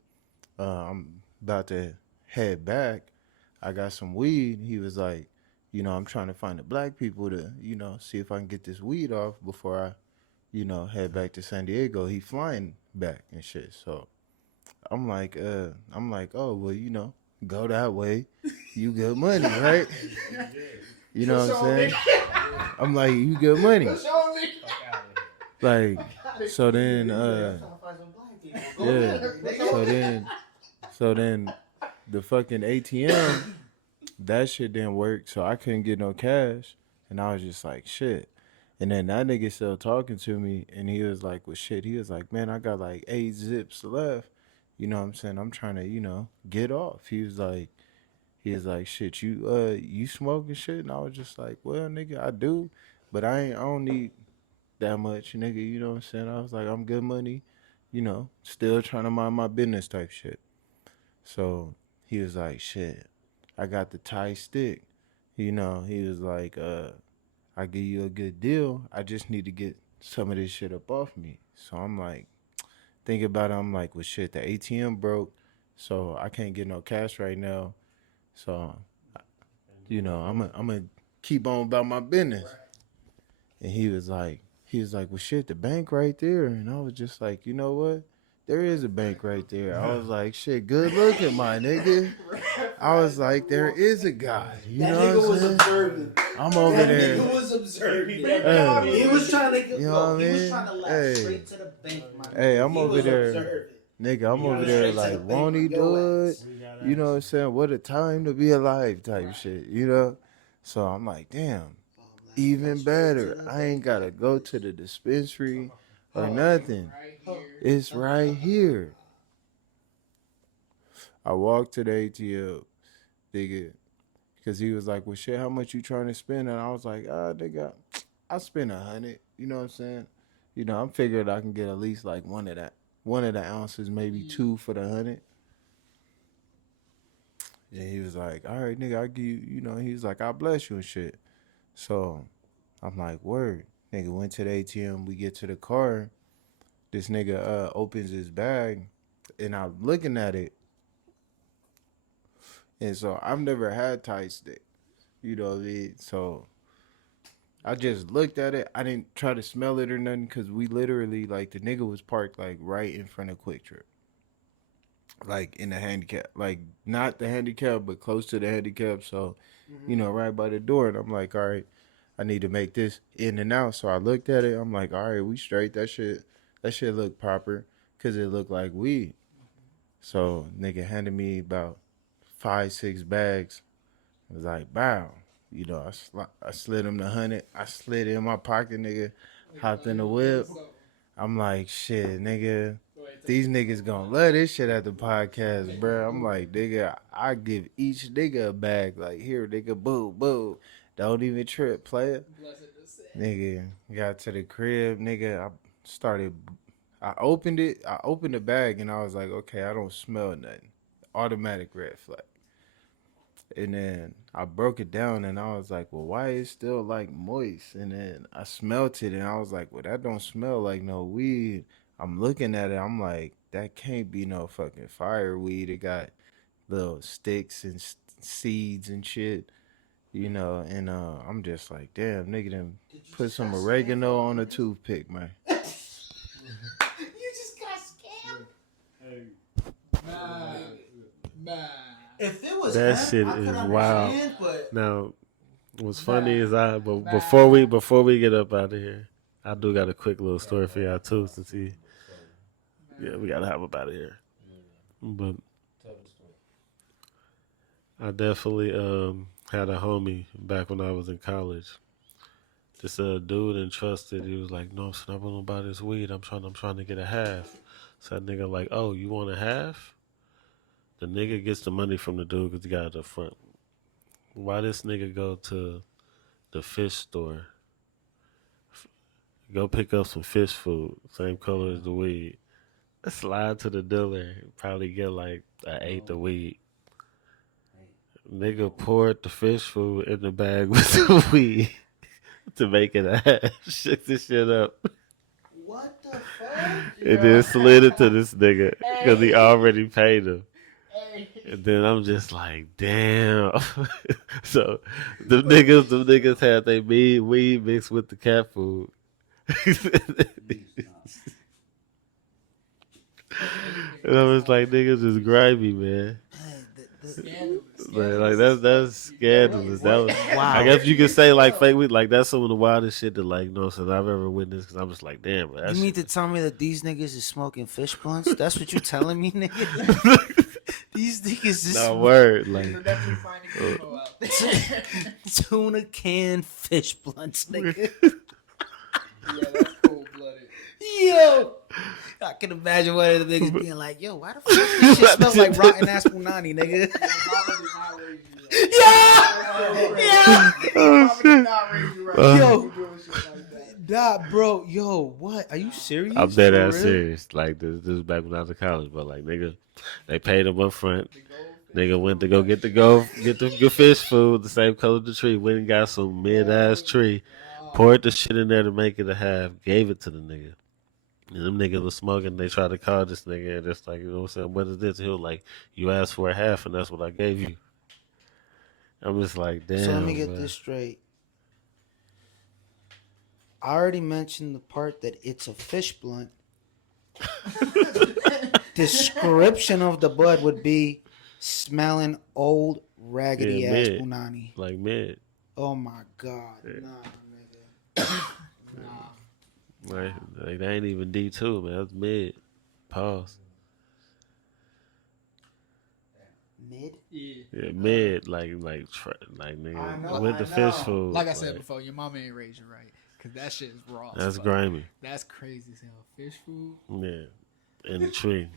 I'm about to head back. I got some weed. He was like, I'm trying to find the black people to, see if I can get this weed off before I, head back to San Diego. He flying back and shit. So I'm like, oh, well, go that way. You get money, right? You know what I'm saying? I'm like, you get money. Like, so then, yeah. So then the fucking ATM, that shit didn't work, so I couldn't get no cash. And I was just like, shit. And then that nigga still talking to me, and he was like, well, shit. He was like, man, I got like 8 zips left. You know what I'm saying? I'm trying to, get off. He was like, shit, you smoking shit? And I was just like, well, nigga, I do, but I don't need that much, nigga. You know what I'm saying? I was like, I'm good money, still trying to mind my business type shit. So he was like, shit, I got the Thai stick. He was like, I give you a good deal. I just need to get some of this shit up off me. So I'm like, thinking about it, I'm like, well, shit, the ATM broke, so I can't get no cash right now. So, I'm gonna keep on about my business. And he was like, well, shit, the bank right there. And I was just like, you know what? There is a bank right there. I was like, shit, good looking, my nigga. I was like, there is a God. You know what I'm saying? observing. I'm over there. He was observing. Hey. He was trying to, You know what I he was mean? trying to laugh Hey. straight to the bank, man. Hey, I'm He over was there. observing. Nigga, I'm over there like, won't he do it? You know what I'm saying? What a time to be alive type shit, So I'm like, damn, even better. I ain't got to go to the dispensary or nothing. It's right here. I walked to the ATM, nigga, because he was like, well, shit, how much you trying to spend? And I was like, nigga, I spend 100. You know what I'm saying? I'm figuring I can get at least like one of the ounces, maybe 2 for the 100. And he was like, all right, nigga, I'll give you, he was like, I bless you and shit. So I'm like, word. Nigga went to the ATM. We get to the car. This nigga opens his bag, and I'm looking at it. And so I've never had Thai stick. You know what I mean? So I just looked at it. I didn't try to smell it or nothing because we literally, like, the nigga was parked, like, right in front of Quick Trip. Like, in the handicap. Like, not the handicap, but close to the handicap. So, right by the door. And I'm like, all right, I need to make this in and out. So I looked at it. I'm like, all right, we straight. That shit looked proper because it looked like weed. So nigga handed me about 5-6 bags. It was like, bow. I slid him the 100. I slid it in my pocket, nigga. Hopped in the whip. I'm like, shit, nigga. These niggas gonna love this shit at the podcast, bro. I'm like, nigga, I give each nigga a bag. Like, here, nigga, boo, boo. Don't even trip, player. Nigga, got to the crib, nigga. I opened the bag, and I was like, okay, I don't smell nothing. Automatic red flag. And then I broke it down, and I was like, well, why is it still, like, moist? And then I smelt it, and I was like, well, that don't smell like no weed. I'm looking at it, I'm like, that can't be no fucking fireweed. It got little sticks and seeds and shit, and I'm just like, damn, nigga done put some oregano on a toothpick, man. You just got scammed. Man. If it was That hemp, shit I could is understand, wild. But Now, what's funny is but before we get up out of here, I do got a quick little story for y'all too, since we gotta have up out of here. But I definitely had a homie back when I was in college. Just a dude entrusted. He was like, "No, son, I want to buy this weed. I'm trying to get a half." So that nigga like, "Oh, you want a half? The nigga gets the money from the dude because he got it up front. Why this nigga go to the fish store, go pick up some fish food, same color as the weed, slide to the dealer, probably get like an eighth of weed. Nigga poured the fish food in the bag with the weed to make it a half. Shook this shit up. What the fuck? And then slid it to this nigga because he already paid him. And then I'm just like, damn. So the niggas had their weed mixed with the cat food. And I was like, niggas is grimy, man. Like that's scandalous. That was, Wow. I guess you could say like fake weed, like that's some of the wildest shit that like since I've ever witnessed. Because I'm just like, damn. Bro, You mean to tell me that these niggas is smoking fish blunts? That's what you telling me, nigga? These niggas is no word, like tuna can fish blunts, nigga. Yeah, that's cold blooded. Yo, I can imagine one of the niggas being like, "Yo, why the fuck this shit smell like rotten ass punani, nigga?" Yo, nah, bro, yo, what? Are you serious? I'm dead For ass real? serious. Like this is back when I was in college, but like nigga, they paid him up front. Nigga went to go get the good fish food, the same color of the tree. Went and got some mid ass tree, poured the shit in there to make it a half, gave it to the nigga. And them niggas was smoking. They tried to call this nigga and just like, you know what I'm saying, what is this? He was like, you asked for a half and that's what I gave you. I'm just like, damn. So let me get man. this straight. I already mentioned the part that it's a fish blunt. Description of the bud would be smelling old raggedy Yeah, ass mid. punani. Like mid. Oh my god, Yeah. nah, nigga. Like they ain't even D2, man. That's mid. Pause. Mid. Yeah, mid. Like nigga. I know, with I the fish know. food. Like I said before, your mama ain't raised you right. Cause that shit is raw. as That's fuck. grimy. That's crazy as hell. Fish food. Yeah. In the tree.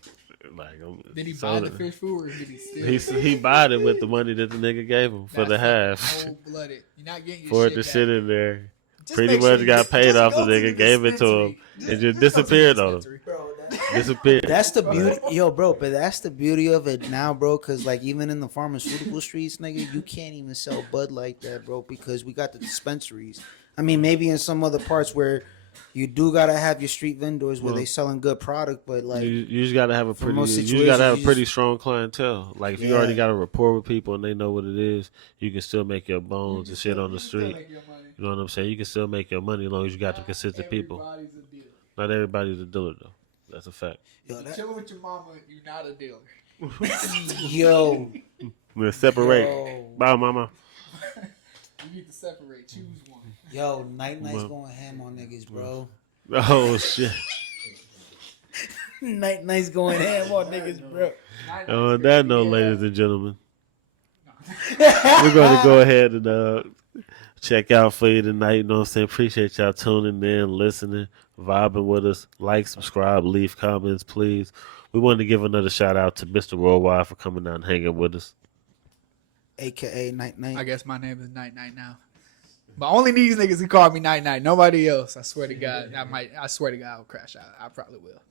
Like Did he so buy the fish food or did he steal? He bought it with the money that the nigga gave him for the half. Cold blooded. You're not getting your For it shit to back. sit in there. Just Pretty make sure much you got just- paid just off go the to nigga, gave it to him, dispensary. and just Just go to the disappeared on him. dispensary. Bro, Disappeared. that's the beauty, yo, bro. But that's the beauty of it now, bro. Cause like even in the pharmaceutical streets, nigga, you can't even sell bud like that, bro. Because we got the dispensaries. I mean, maybe in some other parts where you do gotta have your street vendors where Well, they selling good product, but like You just gotta have a pretty. most You just situations, gotta have a you pretty just- strong clientele. Like if you Yeah. already got a rapport with people and they know what it is, you can still make your bones and shit on the street. You know what I'm saying? You can still make your money as long as you got the consistent people. Everybody's a dealer. Not everybody's a dealer though. That's a fact. yo, that, Chilling with your mama, you're not a dealer. yo, We'll separate. Yo. Bye, mama. You need to separate. Choose one. yo, Night's Well- going ham on niggas, bro. Oh shit. Night's going ham on niggas, bro. On that note, ladies and gentlemen, we're going to go ahead and check out for you tonight. You know what I'm saying? Appreciate y'all tuning in, listening, vibing with us. Like, subscribe, leave comments, please. We wanted to give another shout out to Mr. Worldwide for coming out and hanging with us. AKA Night. I guess my name is Night Night now. But only these niggas who call me Night Night. Nobody else. I swear to God. I swear to God I'll crash out. I probably will.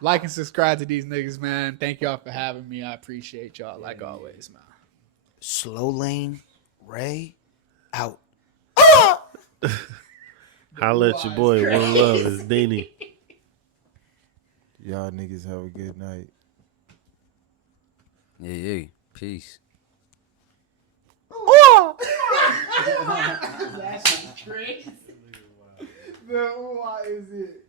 Like and subscribe to these niggas, man. Thank y'all for having me. I appreciate y'all like always, man. Slow Lane Ray out. Holla at your boy. One love is Deanie. Y'all niggas have a good night. Yeah. Peace. That's crazy. Man, why is it?